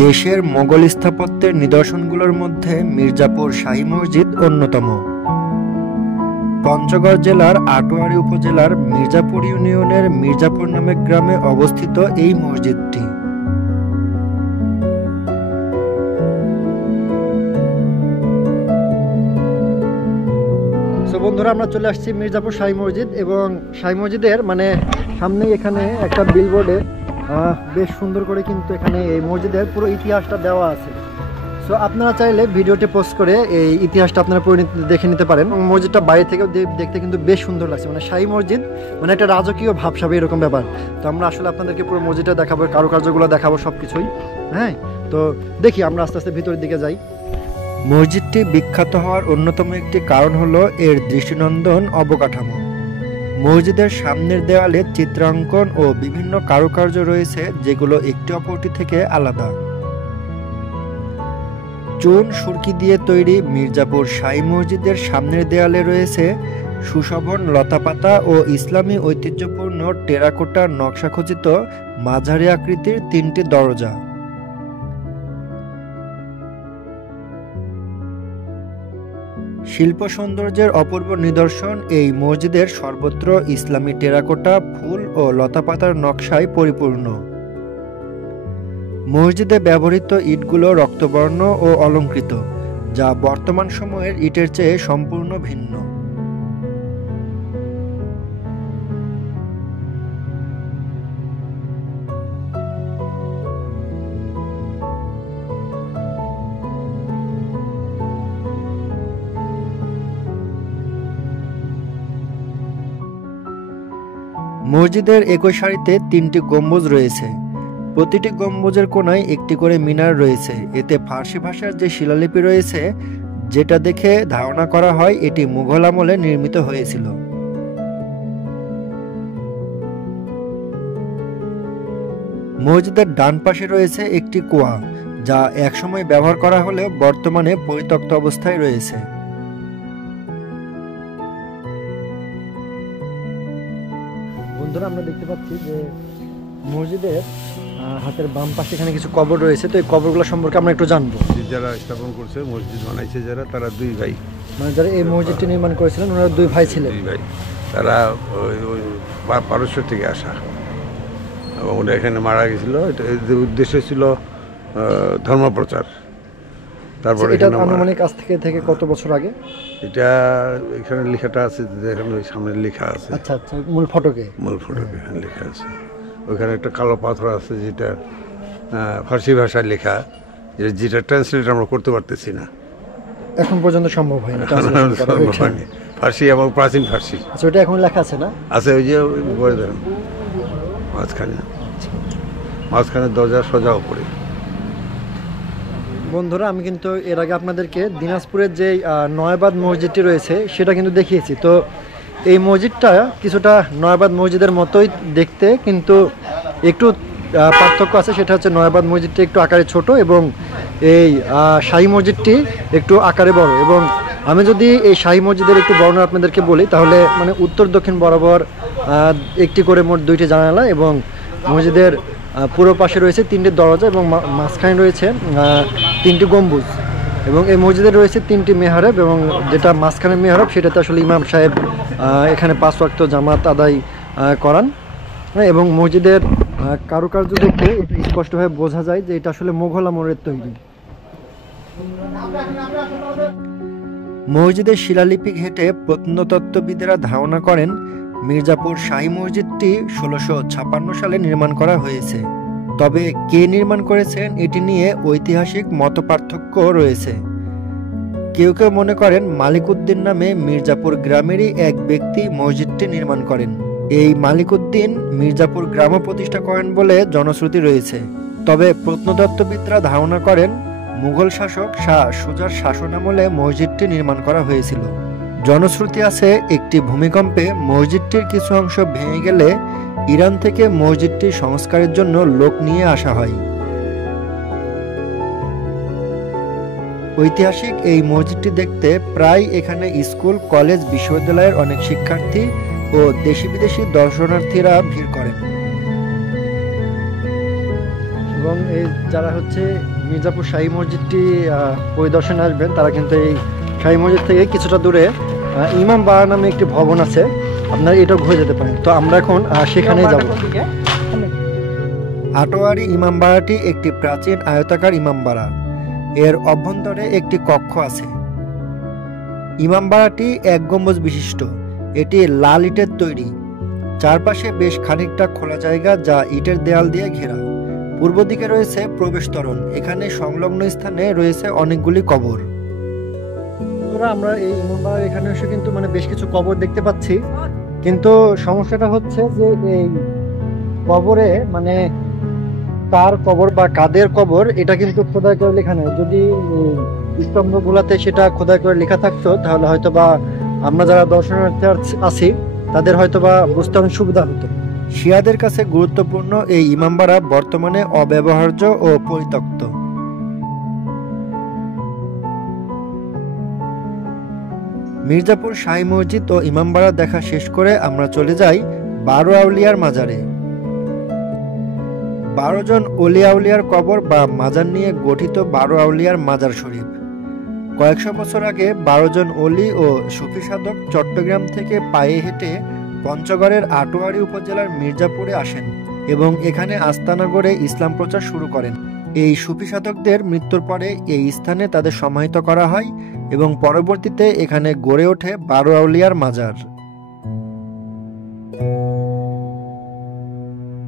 দেশের মোগল স্থাপত্যের নিদর্শনগুলোর মধ্যে মির্জাপুর শাহী মসজিদ অন্যতম। পঞ্চগড় জেলার আটোয়ারী উপজেলার মির্জাপুর ইউনিয়নের মির্জাপুর নামক গ্রামে অবস্থিত এই মসজিদটি। বন্ধুরা, আমরা চলে আসছি মির্জাপুর শাহী মসজিদ এবং শাহী মসজিদের সামনেই এখানে একটা বিলবোর্ডে বেশ সুন্দর করে কিন্তু এখানে এই মসজিদের পুরো ইতিহাসটা দেওয়া আছে। সো আপনারা চাইলে ভিডিওটি পোস্ট করে এই ইতিহাসটা আপনারা দেখে নিতে পারেন। মসজিদটা বাইরে থেকেও দেখতে কিন্তু বেশ সুন্দর লাগছে, শাহী মসজিদ একটা রাজকীয় ভাবসাবে এরকম ব্যাপার। তো আমরা আসলে আপনাদেরকে পুরো মসজিদটা দেখাবো, কারুকার্যগুলো দেখাবো, সব কিছুই। হ্যাঁ, তো দেখি আমরা আস্তে আস্তে ভিতরের দিকে যাই। মসজিদটি বিখ্যাত হওয়ার অন্যতম একটি কারণ হলো এর দৃষ্টিনন্দন অবকাঠামো। মসজিদের সামনের দেওয়ালে চিত্রাঙ্কন ও বিভিন্ন কারুকার্য রয়েছে, যেগুলো একটি অপরটি থেকে আলাদা। চুন সুরকি দিয়ে তৈরি মির্জাপুর শাহী মসজিদের সামনের দেয়ালে রয়েছে সুশোভন লতাপাতা ও ইসলামী ঐতিহ্যপূর্ণ টেরাকোটা নকশাখচিত মাঝারি আকৃতির 3টি দরজা। শিল্প সৌন্দর্যের অপূর্ব নিদর্শন এই মসজিদের সর্বত্র ইসলামী টেরাকোটা ফুল ও লতাপাতার নকশায় পরিপূর্ণ। মসজিদে ব্যবহৃত ইটগুলো রক্তবর্ণ ও অলংকৃত, যা বর্তমান সময়ের ইটের চেয়ে সম্পূর্ণ ভিন্ন। মসজিদের একই সারিতে 3টি গম্বুজ রয়েছে। প্রতিটি গম্বুজের কোণায় একটি করে মিনার রয়েছে। এতে ফার্সি ভাষার যে শিলালিপি রয়েছে, যেটা দেখে ধারণা করা হয় এটি মুঘল আমলে নির্মিত হয়েছিল। মসজিদের ডান পাশে রয়েছে একটি কুয়া, যা একসময় ব্যবহার করা হলেও বর্তমানে পরিত্যক্ত অবস্থায় রয়েছে। বন্ধুরা, আমরা দেখতে পাচ্ছি যে মসজিদের হাতের বাম পাশে এখানে কিছু কবর রয়েছে। তো এই কবরগুলো সম্পর্কে আমরা একটু জানবো। যারা স্থাপন করছে, মসজিদ বানাইছে যারা, তারা 2 ভাই। যারা এই মসজিদটি নির্মাণ করেছিলেন ওনারা 2 ভাই ছিলেন। 2 ভাই, তারা ওই পারস্য থেকে আসা এবং ওরা এখানে মারা গেছিল। এদের উদ্দেশ্য ছিল ধর্মপ্রচার। তারপরে এটা আনুমানিক আজ থেকে কত বছর আগে? এটা এখানে লেখাটা আছে, দেখেন ওই সামনে লেখা আছে। আচ্ছা, মূল ফটকে লেখা আছে। ওইখানে একটা কালো পাথর আছে, যেটা ফার্সি ভাষায় লেখা, যেটা ট্রান্সলেট আমরা করতে পারতেছি না, এখন পর্যন্ত সম্ভব হয়নি। ফার্সি এবং প্রাচীন ফার্সি। আচ্ছা, ওটা এখন লেখা আছে না? আছে, ওই যে বলে দেন মাঝখানে দরজা সোজা উপরে। বন্ধুরা, আমি কিন্তু এর আগে আপনাদেরকে দিনাজপুরের যে নয়াবাদ মসজিদটি রয়েছে সেটা কিন্তু দেখিয়েছি। তো এই মসজিদটা কিছুটা নয়াবাদ মসজিদের মতোই দেখতে, কিন্তু একটু পার্থক্য আছে। সেটা হচ্ছে নয়াবাদ মসজিদটি একটু আকারে ছোট এবং এই শাহী মসজিদটি একটু আকারে বড়। এবং আমি যদি এই শাহী মসজিদের একটু বর্ণনা আপনাদেরকে বলি, তাহলে উত্তর দক্ষিণ বরাবর একটি করে মোট 2টি জানালা এবং মসজিদের পুরো পাশে রয়েছে 3টি দরজা এবং মাঝখানে রয়েছে 3টি গম্বুজ এবং এই মসজিদে রয়েছে 3টি মেহরাব এবং যেটা মাঝখানে মেহরাব সেটাতে আসলে ইমাম সাহেব এখানে 5 ওয়াক্ত জামাত আদায় করান। এবং মসজিদের কারুকার্য দেখে স্পষ্টভাবে বোঝা যায় যে এটা আসলে মুঘল আমলের তৈরি। মসজিদের শিলালিপি ঘেঁটে প্রত্নতত্ত্ববিদেরা ধারণা করেন মির্জাপুর শাহী মসজিদটি 1656 সালে নির্মাণ করা হয়েছে। তবে কে নির্মাণ করেছেন এটি নিয়ে ঐতিহাসিক মতপার্থক্য রয়েছে। কেউ কেউ মনে করেন মালিক উদ্দিন নামে মির্জাপুর গ্রামেরই এক ব্যক্তি মসজিদটি নির্মাণ করেন। এই মালিক উদ্দিন মির্জাপুর গ্রাম প্রতিষ্ঠা করেন বলে জনশ্রুতি রয়েছে। তবে প্রত্নতত্ত্ববিদরা ধারণা করেন মুঘল শাসক শাহ সুজার শাসনামলে মসজিদটি নির্মাণ করা হয়েছিল। জনশ্রুতি আছে একটি ভূমিকম্পে মসজিদটির কিছু অংশ ভেঙে গেলে ইরান থেকে মসজিদটি সংস্কারের জন্য লোক নিয়ে আসা হয়। ঐতিহাসিক এই মসজিদটি দেখতে প্রায় এখানে স্কুল, কলেজ, বিশ্ববিদ্যালয়ের অনেক শিক্ষার্থী ও দেশি বিদেশি দর্শনার্থীরা ভিড় করেন। এবং এই যারা হচ্ছে মির্জাপুর শাহী মসজিদটি পরিদর্শনে আসবেন তারা কিন্তু এই শাহী মসজিদ থেকে কিছুটা দূরে ইমাম বাড়া নামে একটি ভবন আছে, আপনারা এটাও ঘুরে যেতে পারেন। তো আমরা এখন সেখানেই যাব। আটোয়ারি ইমামবাড়াটি একটি প্রাচীন আয়তাকার ইমামবাড়া। এর অভ্যন্তরে একটি কক্ষ আছে। ইমামবাড়াটি এক গম্বুজ বিশিষ্ট। এটি লাল ইটের তৈরি। চারপাশে বেশ খানিকটা খোলা জায়গা যা ইটের দেয়াল দিয়ে ঘেরা। পূর্ব দিকে রয়েছে প্রবেশ তোরণ। এখানে সংলগ্ন স্থানে রয়েছে অনেকগুলি কবর। আমরা এই ইমামবাড়ার এখানে এসে কিন্তু মানে বেশ কিছু কবর দেখতে পাচ্ছি, কিন্তু সমস্যাটা হচ্ছে যে এই কবরে মানে কার কবর বা কাদের কবর এটা কিন্তু খোদাই করে লেখা নেই। যদি স্তম্ভগুলাতে সেটা খোদাই করে লেখা থাকতো তাহলে হয়তো বা আমরা যারা দর্শনার্থী আছি তাদের হয়তো বা বুঝতে অনেক সুবিধা হতো। শিয়াদের কাছে গুরুত্বপূর্ণ এই ইমামবাড়া বর্তমানে অব্যবহার্য ও পরিত্যক্ত। মির্জাপুর শাহী মসজিদ ও ইমামবাড়া দেখা শেষ করে আমরা চলে যাই 12 আউলিয়ার মাজারে। 12 জন অলি আউলিয়ার কবর বা মাজার নিয়ে গঠিত 12 আউলিয়ার মাজার শরীফ। কয়েকশো বছর আগে 12 জন অলি ও সুফি সাধক চট্টগ্রাম থেকে পায়ে হেঁটে পঞ্চগড়ের আটোয়ারী উপজেলার মির্জাপুরে আসেন এবং এখানে আস্তানা গড়ে ইসলাম প্রচার শুরু করেন। এই সুফি সাধকদের মৃত্যুর পরে এই স্থানে তাদের সমাহিত করা হয় এবং পরবর্তীতে এখানে গড়ে ওঠে 12 আউলিয়ার মাজার।